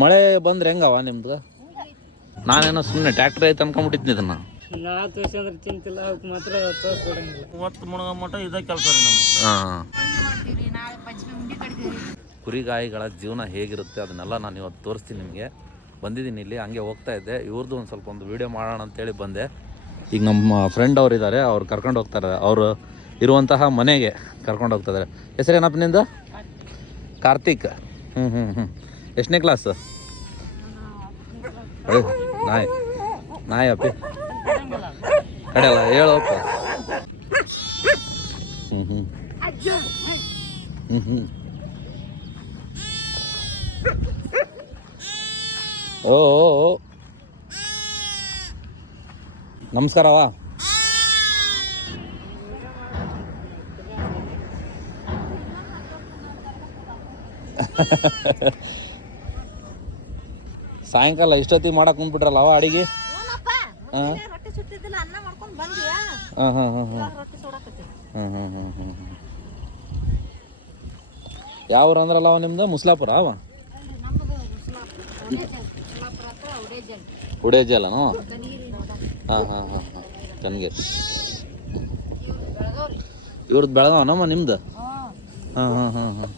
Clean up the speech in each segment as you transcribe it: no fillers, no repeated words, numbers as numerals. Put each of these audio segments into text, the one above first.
ಮಳೆ ಬಂದ್ರೆ ಹೆಂಗವ ನಿಮ್ದು? ನಾನೇನೋ ಸುಮ್ಮನೆ ಟ್ಯಾಕ್ಟ್ರ್ ಐತೆ ಅನ್ಕೊಂಬಿಟ್ಟಿದ್ನಿ ಇದನ್ನ. ನಾ ತೋರ್ಸಂದ್ರೆ ಚಿಂತಿಲ್ಲ, ಅವಕ್ಕೆ ಮಾತ್ರ ತೋರಿಸ್ಕೊಡಂಗಿಲ್ಲ. 30 ಮುಳುಗ ಮಟ್ಟ ಇದೇ ಕೆಲಸ ರೀ ನಮ್ಗೆ. ಹಾಂ, ಕುರಿಗಾಯಿಗಳ ಜೀವನ ಹೇಗಿರುತ್ತೆ ಅದನ್ನೆಲ್ಲ ನಾನು ಇವತ್ತು ತೋರಿಸ್ತೀನಿ ನಿಮಗೆ. ಬಂದಿದ್ದೀನಿ ಇಲ್ಲಿ, ಹಂಗೆ ಹೋಗ್ತಾ ಇದ್ದೆ, ಇವ್ರದ್ದು ಒಂದು ಸ್ವಲ್ಪ ಒಂದು ವೀಡಿಯೋ ಮಾಡೋಣ ಅಂತೇಳಿ ಬಂದೆ. ಈಗ ನಮ್ಮ ಫ್ರೆಂಡ್ ಅವ್ರು ಇದ್ದಾರೆ, ಅವ್ರು ಕರ್ಕೊಂಡು ಹೋಗ್ತಾರೆ, ಅವರು ಇರುವಂತಹ ಮನೆಗೆ ಕರ್ಕೊಂಡು ಹೋಗ್ತಾಯಿದ್ದಾರೆ. ಹೆಸರೇನಪ್ಪ ನಿಂದು? ಕಾರ್ತಿಕ್. ಎಷ್ಟನೇ ಕ್ಲಾಸ್? ನಾಯಿ ನಾಯಿ ಅಪ್ಪಿ ಕಡೆಯಲ್ಲ ಹೇಳಪ್ಪ. ಓ ನಮಸ್ಕಾರವ. ಸಾಯಂಕಾಲ ಇಷ್ಟೊತ್ತಿಗೆ ಮಾಡಕ್ಕೆ ಕುಂದ್ಬಿಟ್ರಲ್ಲ ಅವ ಅಡಿಗೆ? ಹಾಂ ಹಾಂ ಹಾಂ ಹಾಂ ಹಾಂ ಹಾಂ ಹಾಂ ಹಾಂ ಹಾಂ ಯಾವ ಊರು ಅಂದ್ರಲ್ಲ ಅವ ನಿಮ್ದು? ಮುಸ್ಲಾಪುರ ಅವ? ಉಡೇಜಲ್ಲನು? ಹಾಂ ಹಾಂ ಹಾಂ ಹಾಂ ಕನ್ಗೇರಿ. ಇವ್ರದ್ದು ಬೆಳಗಾವನಮ್ಮ ನಿಮ್ದು? ಹಾಂ ಹಾಂ ಹಾಂ ಹಾಂ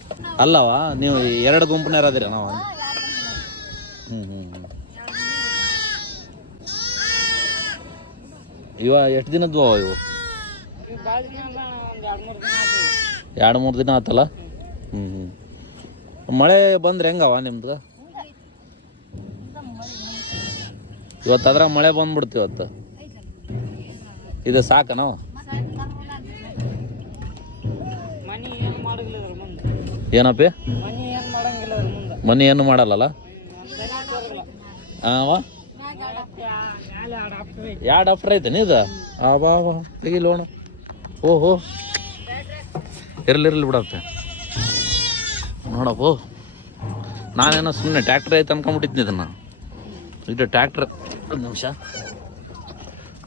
ಅಲ್ಲವ ನೀವು 2 ಗುಂಪನ್ನ ಇರೋದಿರ ನಾವು? ಇವ ಎಷ್ಟು ದಿನದ್ದು ಇವು? 2-3 ದಿನ ಆತಲ್ಲ. ಮಳೆ ಬಂದ್ರೆ ಹೆಂಗವ ನಿಮ್ದು? ಇವತ್ತು ಅದ್ರಾಗ ಮಳೆ ಬಂದ್ಬಿಡ್ತು ಇವತ್ತು. ಇದು ಸಾಕ ನಾವು ಏನಪ್ಪಿ? ಮನಿ ಏನು ಮಾಡಲ್ಲ. ಹಾಂ 2 ಅಫ್ಟರ್ ಐತೇನೆ ಇದು? ಬಾ ತೆಗಿಲೋಣ. ಓಹೋ ಇರಲಿ ಬಿಡತ್ತೆ ನೋಡಪ್ಪೋ. ನಾನೇನೋ ಸುಮ್ಮನೆ ಟ್ಯಾಕ್ಟ್ರ್ ಐತೆ ಅನ್ಕೊಂಬಿಟ್ಟಿದ್ನಿ ಇದನ್ನ. ಇದು ಟ್ಯಾಕ್ಟ್ರ್. ಒಂದು ನಿಮಿಷ.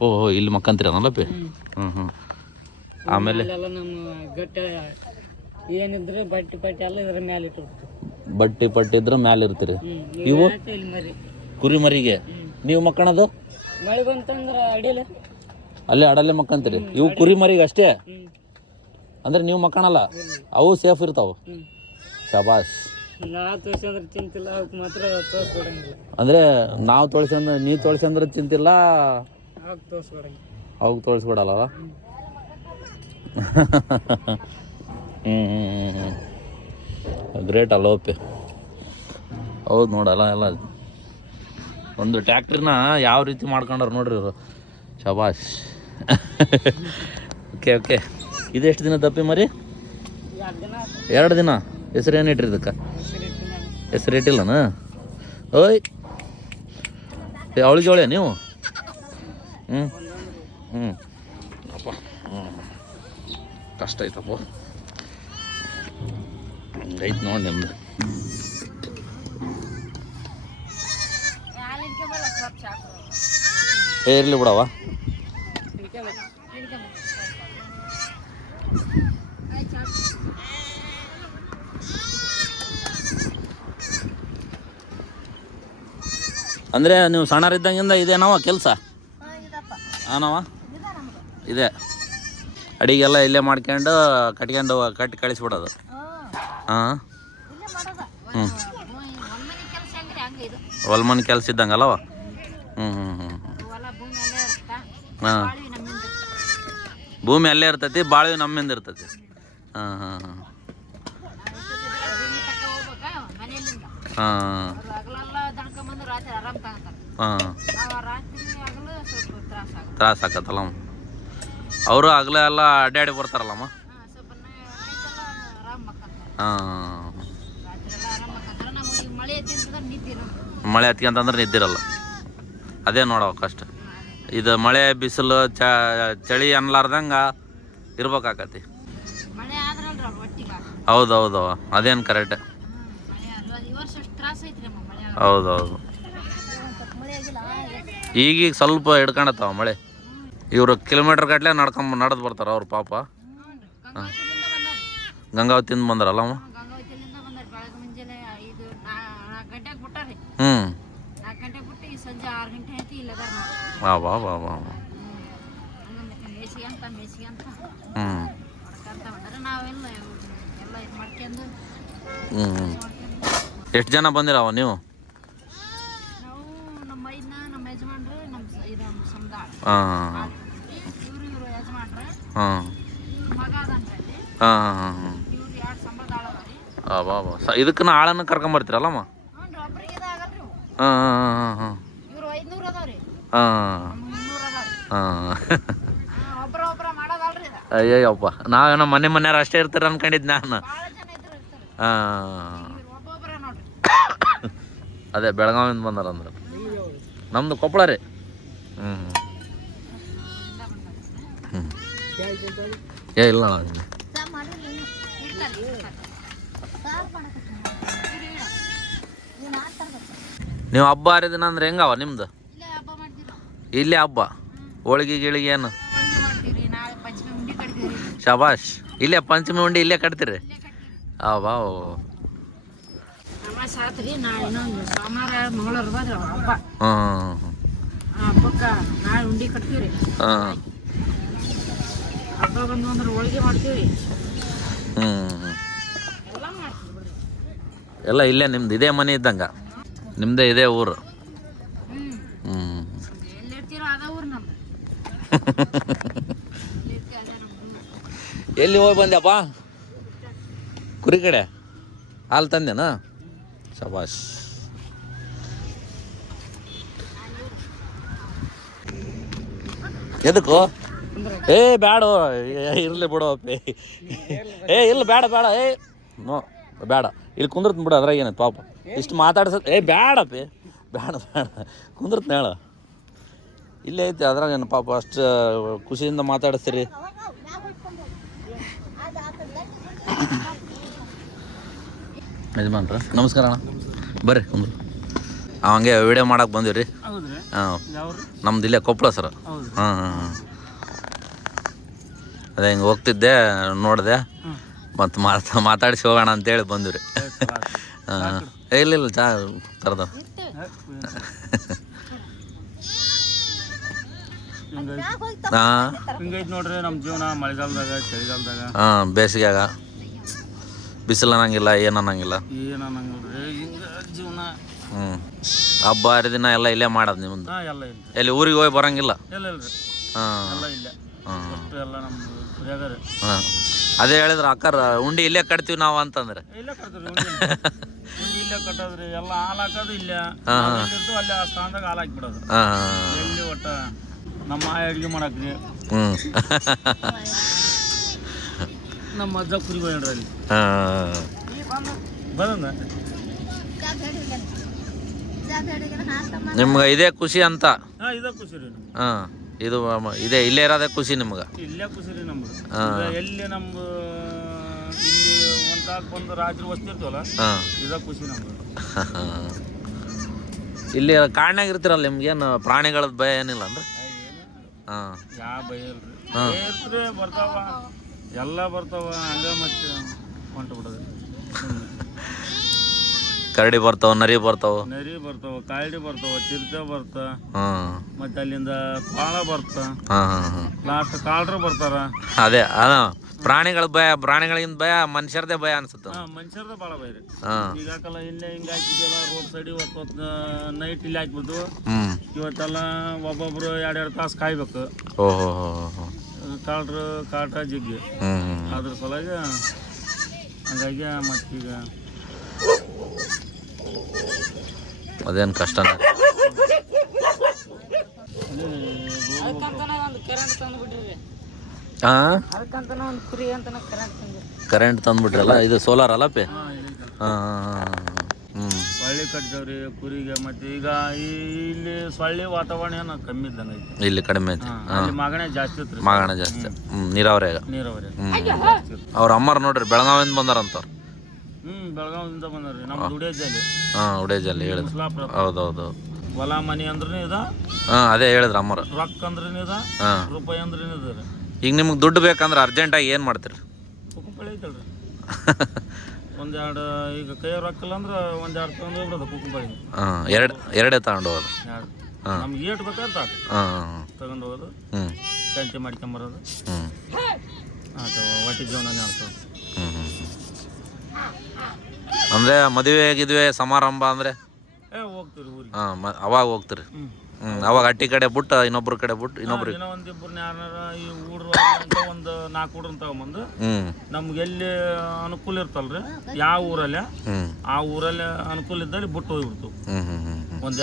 ಓಹೋ ಇಲ್ಲಿ ಮಕ್ಕಂತೀರನಲ್ಲಪ್ಪಿ? ಆಮೇಲೆ ಏನಿದ್ರೆ ಬಟ್ಟಿ ಎಲ್ಲ ಇದ್ರ ಮೇಲೆ ಇಟ್ಟಿರ್ತೀವಿ. ಬಟ್ಟಿ ಇದ್ರೆ ಮ್ಯಾಲೆ ಇರ್ತೀರಿ. ಇವು ಕುರಿ ಮರಿಗೆ ನೀವು ಮಕ್ಕಳದು? ಮಳೆ ಬಂತಂದ್ರೆ ಅಡಿಯಲ್ಲ ಅಲ್ಲೇ ಅಡಲ್ಲೇ ಮಕ್ಕಂತೀರಿ. ಇವು ಕುರಿ ಮರಿಗೆ ಅಷ್ಟೇ ಅಂದ್ರೆ ನೀವು ಮಕ್ಕಳಲ್ಲ, ಅವು ಸೇಫ್ ಇರ್ತಾವ. ಶಬಾಷ್. ನಾ ತೋರ್ಸಂದ್ರೆ ಚಿಂತಿಲ್ಲ, ಅವಕ್ಕೆ ಮಾತ್ರ ತೋರಿಸ್ಕೊಡಂಗಿಲ್ಲ. ಅಂದ್ರೆ ನಾವು ತೋಳ್ಸಂದ್ರೆ ನೀವು ತೋಳ್ಸಂದ್ರೆ ಚಿಂತಿಲ್ಲ, ಅವಾಗ ತೋರಿಸ್ಕೊಡಂಗಿಲ್ಲ. ಅವಾಗ ತೋರಿಸ್ಕೊಡಲ್ಲ. ಗ್ರೇಟ್ ಅಲ್ಲ ಓಪೆ. ಹೌದು ನೋಡಲ್ಲ ಎಲ್ಲ ಒಂದು ಟ್ಯಾಕ್ಟ್ರಿನ ಯಾವ ರೀತಿ ಮಾಡ್ಕೊಂಡವ್ರು ನೋಡ್ರಿ ಇವರು. ಶಬಾಷ್. Okay okay. ಇದು ಎಷ್ಟು ದಿನ ದಪ್ಪಿ ಮರಿ? 2 ದಿನ. ಹೆಸರು ಏನು ಇಟ್ರಿ ಇದಕ್ಕೆ? ಹೆಸರು ಇಟ್ಟಿಲ್ಲನ? ಓಯ್ ಅವಳಿಗೆ ನೀವು? ಅಪ್ಪ ಕಷ್ಟ ಐತಪ್ಪ. ಹಂಗೈತೆ ನೋಡಿ ನಿಮ್ದು. ಇರಲಿ ಬಿಡವ. ಅಂದರೆ ನೀವು ಸಣ್ಣರಿದ್ದಂಗಿಂದ ಇದೇನವ ಕೆಲಸ? ಹಾನವ ಇದೆ. ಅಡಿಗೆಲ್ಲ ಇಲ್ಲೇ ಮಾಡ್ಕೊಂಡು ಕಟ್ಟಿ ಕಳಿಸ್ಬಿಡೋದು. ಹಾಂ ಹೊಲ್ಮನೆ ಕೆಲಸ ಇದ್ದಂಗಲ್ಲವ? ಹಾಂ ಭೂಮಿ ಅಲ್ಲೇ ಇರ್ತೈತಿ, ಬಾಳಿ ನಮ್ಮಿಂದ ಇರ್ತೈತಿ. ಹಾಂ ಹಾಂ ಹಾಂ ಹಾಂ ತ್ರಾಸ ಆಕತ್ತಲ್ಲ. ಅವರು ಹಗಲ ಎಲ್ಲ ಅಡ್ಡಾಡಿ ಬರ್ತಾರಲ್ಲಮ್ಮ. ಹಾಂ ಮಳೆ ಹತ್ಕೊಂತಂದ್ರೆ ನಿದ್ದಿರಲ್ಲ. ಅದೇ ನೋಡವ ಕಷ್ಟ. ಇದು ಮಳೆ ಬಿಸಿಲು ಚಳಿ ಅನ್ಲಾರ್ದಂಗೆ ಇರ್ಬೇಕಾಕತಿ. ಹೌದೌದವ ಅದೇನು ಕರೆಕ್ಟ್. ಹೌದೌದು ಈಗೀಗ ಸ್ವಲ್ಪ ಹಿಡ್ಕೊಂಡತ್ತವ ಮಳೆ. ಇವರು ಕಿಲೋಮೀಟ್ರ್ ಗಟ್ಟಲೆ ನಡೆದು ಬರ್ತಾರೆ ಅವ್ರು ಪಾಪ. ಹಾಂ ಗಂಗಾವತಿಯಿಂದ ಬಂದ್ರಲ್ಲಮ್ಮ? ಹ್ಞೂ 4 ಗಂಟೆ ಬಿಟ್ಟು ಈ ಸಂಜೆ 6 ಗಂಟೆ ಐತಿ ಇಲ್ಲದಾರ ನೋಡಿ. ವಾ ವಾ ವಾ ವಾ ಮೇಸಿಗೆ ಅಂತ ಹ್ಞೂ ಹೊಡ್ಕಂತ ಬಂದ್ರೆ ನಾವೆಲ್ಲ ಎಲ್ಲ ಇದು ಮಾಡ್ಕೊಂಡು ಹ್ಞೂ ಎಷ್ಟು ಜನ ಬಂದಿರವ ನೀವು? ನಾವು ನಮ್ಮ ಮೈದ್ನ ನಮ್ಮ ಯಜಮಾನ್ರು ನಮ್ಮ ಇದು ಸಮುದಾಯ ಹಾಂ ಇವರು ಯಜಮಾನ್ರು ಹಾಂ ಮಗ ಅದನ್ರಿ ಅಲ್ಲಿ ಹಾಂ ಹಾಂ ಹಾಂ ಇವ್ರು 2 ಸಂಬಳದಾಳ ಅದಾರಿ. ವಾ ವಾ ಇದಕ್ಕೆ ಆಳನ್ನು ಕರ್ಕೊಂಬರ್ತೀರಲ್ಲಮ್ಮ? ಹ್ಞೂ ರೀ ಒಬ್ರಿಗೆ ಇದಾಗಲ್ರಿ ಇವು. ಹಾಂ ಹಾಂ ಹಾಂ ಹಾಂ ಇವ್ರು 500 ಅದಾವ್ರಿ ಹಾಂ ನಮ್ಮ 200 ಅದಾವ್ರಿ. ಹಾಂ ಒಬ್ರ ಮಾಡೋದಲ್ರಿ ಇದು. ಅಯ್ಯಯ್ಯಪ್ಪ ನಾವೇನೋ ಮನೆಯವ್ರು ಅಷ್ಟೇ ಇರ್ತಾರೆ ಅನ್ಕೊಂಡಿದ್ದು ನಾನು. ಭಾಳ ಜನ ಇರ್ತಾರೆ. ಹಾಂ ಇವ್ರು ಒಬ್ಬೊಬ್ಬರ ನೋಡ್ರಿ. ಅದೇ ಬೆಳಗಾವಿಯಿಂದ ಬಂದಾರ ಅಂದ್ರೆ ನಮ್ಮದು ಕೊಪ್ಪಳ ರೀ. ಹ್ಞೂ ಹ್ಞೂ ಏ ಇಲ್ಲ ನೀವು ಹಬ್ಬ ಹರಿದಿನ ಅಂದ್ರೆ ಹೆಂಗವ ನಿಮ್ದು? ಇಲ್ಲೇ ಹಬ್ಬ ಮಾಡ್ತೀವಿ. ಇಲ್ಲೇ ಹಬ್ಬ ಹೋಳಿಗೆ ಗಿಳಿಗೆ ಏನು? ಹೋಳಿಗೆ ಮಾಡ್ತೀವಿ. ನಾಳೆ ಪಂಚಮಿ ಉಂಡಿ ಕಟ್ತೀವಿ. ಶಬಾಷ್. ಇಲ್ಲೇ ಪಂಚಮಿ ಉಂಡಿ ಇಲ್ಲೇ ಕಟ್ತೀರಿ? ಇಲ್ಲೇ ಕಟ್ತೀವಿ. ವಾ ಅಮಾವಾಸ್ಯೆ ಆತ್ರಿ. ನಾಳೆ ಇನ್ನೊಂದು ಸೋಮವಾರ ಮಂಗಳವಾರ ಬಂದ್ರೆ ಹಬ್ಬ. ಹಾಂ ಆ ಹಬ್ಬಕ್ಕೆ ನಾಳೆ ಉಂಡಿ ಕಟ್ತೀವಿ ರೀ. ಹಾಂ ಹಬ್ಬ ಬಂದು ಅಂದ್ರೆ ಹೋಳಿಗೆ ಮಾಡ್ತೀವಿ ರೀ. ಹ್ಞೂ ಎಲ್ಲ ಮಾಡ್ತೀವಿ ಬಿಡ್ರಿ. ಎಲ್ಲ ಇಲ್ಲೇ ನಿಮ್ದು ಇದೇ ಮನೆ ಇದ್ದಂಗೆ ನಿಮ್ಮದೇ ಇದೇ ಊರು? ಹ್ಞೂ ಹ್ಞೂ ಎಲ್ಲಿರ್ತೀರೋ ಅದ ಊರು ನಮ್ದು. ಎಲ್ಲಿರ್ತೀವಿ ಅದ ನಮ್ದು. ಎಲ್ಲಿ ಹೋಗಿ ಬಂದ್ಯಪ್ಪ? ಕುರಿ ಕಡೆ ಹಾಲು ತಂದೇನಾ? ಶಬಾಷ್. ಎದಕ್ಕೋ? ಏ ಬ್ಯಾಡ ಇರ್ಲಿ ಬಿಡು ಅಪ್ಪಿ. ಏ ಇಲ್ಲ ಬೇಡ ಬೇಡ. ಏ ನೋ ಬೇಡ ಇಲ್ಲಿ ಕುಂದ್ರತ್ ಬಿಡು. ಅದ್ರಾಗ ಏನೈತೆ ಪಾಪ ಇಷ್ಟು ಮಾತಾಡ್ಸ. ಏ ಬ್ಯಾಡಪ್ಪಿ ಬೇಡ ಬೇಡ ಕುಂದ್ರತ್ನ ಹೇಳು. ಇಲ್ಲೇ ಐತಿ ಅದ್ರಾಗ ಏನು ಪಾಪ ಅಷ್ಟು ಖುಷಿಯಿಂದ ಮಾತಾಡಿಸ್ತೀರಿ. ಯಜಮಾನ್ರ ನಮಸ್ಕಾರ ಅಣ್ಣ. ಬರ್ರಿ ಕುಂದ್ರು. ಹಂಗೆ ವಿಡಿಯೋ ಮಾಡಕ್ಕೆ ಬಂದೀವಿ ರೀ. ಹಾಂ ನಮ್ದು ಇಲ್ಲೇ ಕೊಪ್ಪಳ ಸರ್. ಹಾಂ ಹಾಂ ಹಾಂ ಅದೇ ಹಿಂಗೆ ಹೋಗ್ತಿದ್ದೆ ನೋಡಿದೆ ಮತ್ತು ಮಾತಾಡಿಸಿ ಹೋಗೋಣ ಅಂತೇಳಿ ಬಂದ್ವಿ ರೀ. ಹಾಂ ಇಲ್ಲ ಚಾ ತರದ. ಹಾಂ ಹಿಂಗೈತೆ ನೋಡ್ರಿ ನಮ್ಮ ಜೀವನ. ಮಳೆಗಾಲದಾಗ ಚಳಿಗಾಲದಾಗ ಹಾಂ ಬೇಸಿಗೆಯಾಗ ಬಿಸಿಲು ಅನ್ನಂಗಿಲ್ಲ ಏನು ಅನ್ನಂಗಿಲ್ಲ. ಏನು ಅನ್ನಂಗಿಲ್ರಿ ಹಿಂಗ ಜೀವನ. ಹ್ಞೂ ಹಬ್ಬ ಹರಿದಿನ ಎಲ್ಲ ಇಲ್ಲೇ ಮಾಡೋದು ನಿಮ್ಮದು? ಹಾಂ ಎಲ್ಲ ಇಲ್ಲ. ಎಲ್ಲಿ ಊರಿಗೆ ಹೋಗಿ ಬರೋಂಗಿಲ್ಲ? ಇಲ್ಲ ಇಲ್ರಿ ಹಾಂ ಎಲ್ಲ ಇಲ್ಲ. ಹಾಂ ಒಟ್ಟು ಎಲ್ಲ ನಮ್ಮ ಕುರಿಯಾಗ ರೀ. ಹಾಂ ಅದೇ ಹೇಳಿದ್ರು ಅಕ್ಕಾರ ಉಂಡಿ ಇಲ್ಲೇ ಕಟ್ತೀವಿ ನಾವು ಅಂತಂದ್ರೆ. ಇಲ್ಲೇ ಕಟ್ತೀವಿ ಉಂಡಿ. ಉಂಡಿ ಇಲ್ಲೇ ಕಟ್ಟೋದ್ರಿ. ಎಲ್ಲ ಹಾಲು ಹಾಕೋದು ಇಲ್ಲೇ. ಹಾಂ ಎಲ್ಲಿರ್ತೀವಿ ಅಲ್ಲಿ ಆ ಸ್ಥಾನದಾಗ ಹಾಲು ಹಾಕ್ಬಿಡೋದು. ಹಾಂ ಎಲ್ಲಿ ಒಟ್ಟ ನಮ್ಮ ಅಡುಗೆ ಮಾಡಕ್ರಿ. ಹ್ಞೂ ನಮ್ಮ ಅಜ್ಜ ಕುರಿ ಹೋಗ್ಯಾನ್ರಿ ಅಲ್ಲಿ. ಹಾಂ ಬಂದ ನಿಮ್ಗೆ ಇದೇ ಖುಷಿ ಅಂತ? ಹಾಂ ಇದೇ ಖುಷಿ ರೀ. ಹಾಂ ಇದು ಇದೇ ಇಲ್ಲೇ ಇರೋದೇ ಖುಷಿ ನಿಮ್ಗೆ? ಇಲ್ಲೇ ಖುಷಿ ರೀ ನಮ್ದು. ಹಾಂ ಎಲ್ಲಿ ನಮ್ದು ಇಲ್ಲಿ ಒಂದು ತಾಕ ಬಂದು ರಾತ್ರಿ ವಸ್ತಿರ್ತೀವಲ್ಲ ಹಾಂ ಇದೇ ಖುಷಿ ನಮ್ದು. ಇಲ್ಲಿ ಕಾಡ್ನಾಗ ಇರ್ತೀರಲ್ಲ ನಿಮ್ಗೇನು ಪ್ರಾಣಿಗಳದ್ದು ಭಯ ಏನಿಲ್ಲ ಅಂದ್ರೆ? ಹಾಂ ಯಾವ ಭಯ ಇಲ್ರಿ. ಹಾಂ. ಇರ್ತ್ರಿ ಬರ್ತಾವ ಎಲ್ಲ ಬರ್ತಾವ ಹಂಗ ಮತ್ತೆ ಹೊಂಟು ಬಿಡೋದು. ಕರಡಿ ಬರ್ತಾವ, ನರಿ ಬರ್ತಾವ, ನರಿ ಬರ್ತಾವ, ಕಾಯ್ಡಿ ಬರ್ತಾವ, ಚಿರತೆ ಬರ್ತಾವ, ಹಾಂ ಮತ್ತೆ ಅಲ್ಲಿಂದ ಕಾಳ ಬರ್ತಾ, ಹಾಂ ಹಾಂ ಹಾಂ ಲಾಸ್ಟ್ ಕಾಳ್ರು ಬರ್ತಾರ. ಅದೇ ಪ್ರಾಣಿಗಳ ಭಯ, ಪ್ರಾಣಿಗಳಿಗಿಂತ ಭಯ ಮನುಷ್ಯರದೇ ಭಯ ಅನ್ಸುತ್ತೆ. ಹಾಂ ಮನುಷ್ಯರದ ಭಾಳ ಭಯ ರೀ. ಹಾಂ ಈಗ ಹಾಕಲ್ಲ ಇಲ್ಲೇ ಹಿಂಗೆ ಹಾಕಿದ್ವಲ್ಲ ರೋಡ್ ಸೈಡ್ ಇವತ್ತು ನೈಟ್ ಇಲ್ಲಿ ಹಾಕ್ಬಿಟ್ಟು ಹ್ಞೂ ಇವತ್ತೆಲ್ಲ ಒಬ್ಬೊಬ್ರು 2-2 ತಾಸು ಕಾಯ್ಬೇಕು. ಓಹೋ ಕಾಳ್ರು ಕಾಟ ಜಿಗ್ಗಿ ಹ್ಞೂ ಅದ್ರ ಸಲುವಾಗಿ ಹಂಗಾಗಿ ಮತ್ತೀಗ ಅದೇನು ಕಷ್ಟನೇ. ಅದಕ್ಕಂತಾನೆ ಒಂದು ಕರೆಂಟ್ ತಂದ್ಬಿಟ್ರಿ. ಹಾಂ ಅದಕ್ಕಂತಾನೆ ಒಂದು ಕುರಿ ಅಂತಾನೆ ಕರೆಂಟ್ ತಂದ್ರಿ. ಕರೆಂಟ್ ತಂದ್ಬಿಟ್ರಲ್ಲ, ಇದು ಸೋಲಾರ್ ಅಲ್ಲ ಪೇ? ಹಾಂ ಹಾಂ ಹಾಂ ಹ್ಞೂ ಸೊಳ್ಳೆ ಕಟ್ತಾವ್ರಿ ಕುರಿಗೆ. ಮತ್ತೆ ಈಗ ಇಲ್ಲಿ ಸೊಳ್ಳೆ ವಾತಾವರಣ ಏನು ಕಮ್ಮಿ ಇದ್ದಂಗೆ ಐತಿ. ಇಲ್ಲಿ ಕಡಿಮೆ ಐತಿ. ಅಲ್ಲಿ ಮಾಗಣೆ ಜಾಸ್ತಿ ಇತ್ತು. ಮಾಗಣ ಜಾಸ್ತಿ. ಹ್ಞೂ ನೀರಾವರಿಯಾಗ. ನೀರಾವರಿ. ಅವ್ರ ಅಮ್ಮರು ನೋಡ್ರಿ ಬೆಳಗಾವಿಯಿಂದ ಬಂದಾರಂತವ್ರು. ಬೆಳಗಾವಿಯಿಂದ ಬಂದಾರ್ರಿ. ನಮ್ಮ ದುಡಿಯೋದಲ್ಲಿ. ಹಾಂ ಉಡೇಜಲ್ಲಿ ಹೇಳಿದ್ರು. ಮುಸ್ಲಾಪುರ. ಹೌದೌದು. ಹೊಲ ಮನೆ ಅಂದ್ರೂ ಇದು, ಹಾಂ ಅದೇ ಹೇಳಿದ್ರು ಅಮ್ಮರು. ರೊಕ್ಕ ಅಂದ್ರೂ ಇದು, ಹಾಂ ರೂಪಾಯಿ ಅಂದ್ರೂ ಇದು ರೀ. ಈಗ ನಿಮ್ಗೆ ದುಡ್ಡು ಬೇಕಂದ್ರೆ ಅರ್ಜೆಂಟಾಗಿ ಏನು ಮಾಡ್ತೀರಿ? ಕುಕ್ಕುಪಳ್ಳಿ ಐತಲ್ರಿ. ಒಂದೆರಡು ಈಗ ಕೈ ರೊಕ್ಕಲ್ಲ ಅಂದ್ರೆ ಒಂದೆರಡು ತಗೊಂಡು ಬಿಡೋದು ಕುಕ್ಕುಂಬಳಿಗೆ. ಹಾಂ ಎರಡೇ ತಗೊಂಡು ಹೋಗೋದು. ಎರಡು ಹಾಂ ನಮ್ಗೆ ಏಟು ಬೇಕಾದ್ರೆ ತಾಕು ಹಾಂ ತಗೊಂಡು ಹೋಗೋದು, ಹ್ಞೂ ಸಂತೆ ಮಾಡ್ಕೊಂಬರೋದು, ಹ್ಞೂ ಅಥವಾ ಹೊಟ್ಟೆ ಜೀವನನೇ ಆಗ್ತದೆ. ಹ್ಞೂ ಅಂದರೆ ಮದುವೆ ಗಿದುವೆ ಸಮಾರಂಭ ಅಂದರೆ ಹೋಗ್ತೀವಿ ಊರಿಗೆ. ಹಾಂ ಅವಾಗ ಹೋಗ್ತೀರಿ. ಅವಾಗ ಅಟ್ಟಿ ಕಡೆ ಬಿಟ್ಟು ಇನ್ನೊಬ್ರ ಕಡೆ ಬಿಟ್ಟು ಇನ್ನೊಬ್ರಿಗೆ. ದಿನ ಒಂದಿಬ್ಬರನ್ನ ಯಾರನ್ನಾರ ಈ ಹುಡ್ರು ಅಂತ ಒಂದು 4 ಹುಡ್ರನ್ನ ತಗೊಂಬಂದು ನಮ್ಗೆ ಎಲ್ಲಿ ಅನುಕೂಲ ಇರ್ತಲ್ರಿ ಯಾವ ಊರಲ್ಲೇ ಆ ಊರಲ್ಲಿ ಅನುಕೂಲ ಇದ್ದಲ್ಲಿ ಬಿಟ್ಟು ಹೋಗ್ಬಿಡ್ತು. ಒಂದು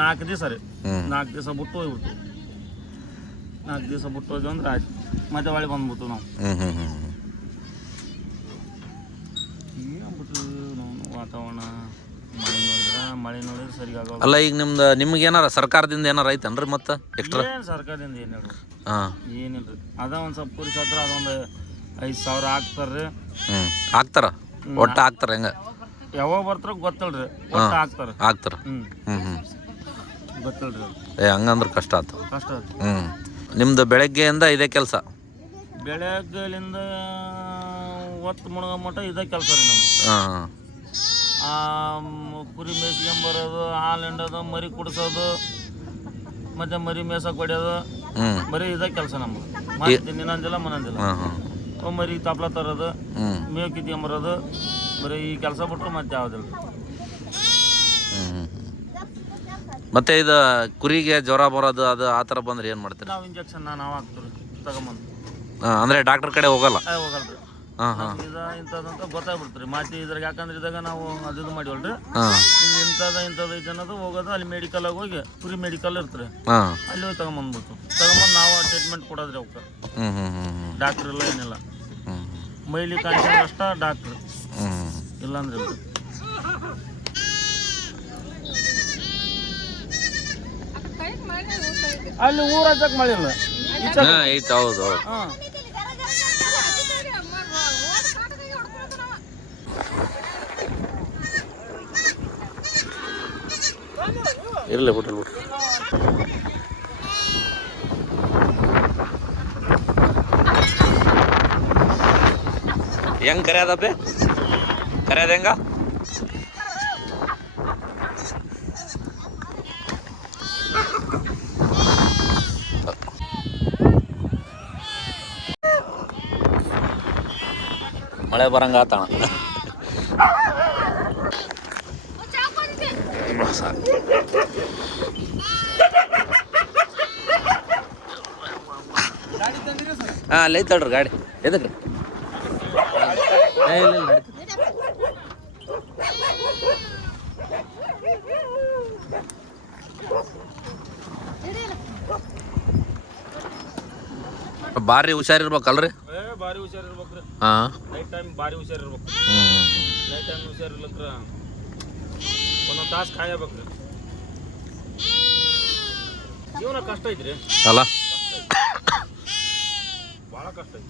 4 ದಿವಸ ರೀ, 4 ದಿವಸ ಬಿಟ್ಟು ಹೋಗ್ಬಿಡ್ತು. 4 ದಿವಸ ಬಿಟ್ಟು ಹೋಗಿ ಅಂದ್ರೆ ಆಯ್ತು, ಮತ್ತೆ ಹೊಳೆ ಬಂದ್ಬಿಟ್ಟು ನಾವು ಏನ್ಬಿಟ್ಟು ವಾತಾವರಣ ಮಳೆ ನೋಡಿದ್ರೆ ಸರಿಯಾಗ. ಅಲ್ಲ ಈಗ ನಿಮ್ಗೆ ಏನಾರ ಸರ್ಕಾರದಿಂದ ಏನಾರ ಐತೇನ್ರಿ ಮತ್ತೆ ಎಕ್ಸ್ಟ್ರಾ? ಏನು ಸರ್ಕಾರದಿಂದ ಏನು ಹೇಳ್ರಿ, ಹಾಂ ಏನಿಲ್ರಿ. ಅದ ಒಂದು ಸ್ವಲ್ಪ ಕುರಿ ಸತ್ರ ಅದೊಂದು 5,000 ಹಾಕ್ತಾರ್ರಿ. ಹಾಕ್ತಾರ ಒಟ್ಟು ಹಾಕ್ತಾರ ಹೆಂಗ? ಯಾವಾಗ ಬರ್ತಾರ ಗೊತ್ತಲ್ರಿ, ಒಟ್ಟು ಹಾಕ್ತಾರ. ಹಾಕ್ತಾರ. ಗೊತ್ತಲ್ರಿ. ಹಂಗಂದ್ರೆ ಕಷ್ಟ ಆಯ್ತು. ಕಷ್ಟ ಆಯ್ತು. ನಿಮ್ದು ಬೆಳಗ್ಗೆಯಿಂದ ಇದೇ ಕೆಲಸ? ಬೆಳಗ್ಗೆಲಿಂದ ಹೊತ್ತು ಮುಳುಗೋ ಮಟ್ಟ ಇದೇ ಕೆಲಸ ರೀ ನಮ್ಗೆ. ಕುರಿ ಮೇಯ್ಸ್ಕೊಂಬರೋದು, ಹಾಲು ಹಿಂಡೋದು, ಮರಿ ಕುಡಿಸೋದು, ಮತ್ತೆ ಮರಿ ಮೇಯ್ಸಕ್ಕೆ ಹೊಡ್ಯೋದು, ಬರೀ ಇದೇ ಕೆಲಸ ನಮ್ಗೆ. ಮತ್ತೆ ನಿನ್ನಂದಿಲ್ಲ ಮನಂದಿಲ್ಲ. ಮರಿ ತಪ್ಲ ತರೋದು, ಮೇವು ಕಿತ್ಕೊಂಬರೋದು, ಬರೀ ಈ ಕೆಲಸ ಬಿಟ್ರೆ ಮತ್ತೆ ಯಾವುದಿಲ್ಲ. ಮತ್ತೆ ಇದು ಕುರಿಗೆ ಜ್ವರ ಬರೋದು ಅದು ಆ ಥರ ಬಂದ್ರೆ ಏನು ಮಾಡ್ತೀರಿ? ನಾವು ಇಂಜೆಕ್ಷನ್ ನಾವು ಹಾಕ್ತೀವಿ ತಗೊಂಬಂದು. ಅಂದರೆ ಡಾಕ್ಟರ್ ಕಡೆ ಹೋಗಲ್ಲ? ಹೋಗಲ್ರಿ. ಇಂಥದಂತ ಗೊತ್ತಾಗ್ಬಿಡ್ತೀರಿ ಮತ್ತೆ ಇದ್ರಾಗ. ಯಾಕಂದ್ರೆ ಇದಾಗ ನಾವು ಅದು ಮಾಡಿವಲ್ರಿ, ಇಂಥದ್ದು ಐತೆ ಅನ್ನೋದು ಹೋಗೋದು. ಅಲ್ಲಿ ಮೆಡಿಕಲಾಗ ಹೋಗಿ ಕುರಿ ಮೆಡಿಕಲ್ ಇರ್ತೀರಿ, ಅಲ್ಲಿ ಹೋಗಿ ತಗೊಂಬಂದ್ಬಿಡ್ತು. ತಗೊಂಬಂದು ನಾವು ಟ್ರೀಟ್ಮೆಂಟ್ ಕೊಡೋದ್ರಿ ಅವಕ್ಕೆ. ಡಾಕ್ಟ್ರ್ ಇಲ್ಲ ಏನಿಲ್ಲ, ಮೈಲಿ ಕಾಣಿಸಿದ್ರೆ ಅಷ್ಟ ಡಾಕ್ಟ್ರ್, ಇಲ್ಲಾಂದ್ರೆ ಇಲ್ಲ. ಅಲ್ಲಿ ಊರ ಹಚ್ಚಕ್ ಮಾಡಿಲ್ಲ. ಐತೆ. ಹೌದು. ಇರಲಿ ಬಿಟ್ರಿ. ಹೆಂಗ್ ಕರೆಯೋದಪ್ಪೆ? ಕರೆಯೋದು ಹೆಂಗ? ಮಳೆ ಬರಂಗ ಆತಣ. ಹಾಂ ಅಲ್ಲಿ ಐತಲ್ರಿ ಗಾಡಿ. ಎದಕ್ರಿ? ಇಲ್ಲ ಭಾರಿ ಹುಷಾರಿರ್ಬೇಕಲ್ರಿ? ಭಾರಿ ಹುಷಾರಿರ್ಬೇಕ್ರಿ. ಹಾಂ ನೈಟ್ ಟೈಮ್ ಭಾರಿ ಹುಷಾರಿರ್ಬೇಕು. ನೈಟ್ ಟೈಮ್ ಹುಷಾರಿರ್ಲಕ್ರ ಒಂದೊಂದು ತಾಸು ಕಾಯಬೇಕ್ರಿ. ಜೀವನ ಕಷ್ಟ ಐತ್ರಿ. ಅಲ್ಲ ಭಾಳ ಕಷ್ಟ ಐತಿ.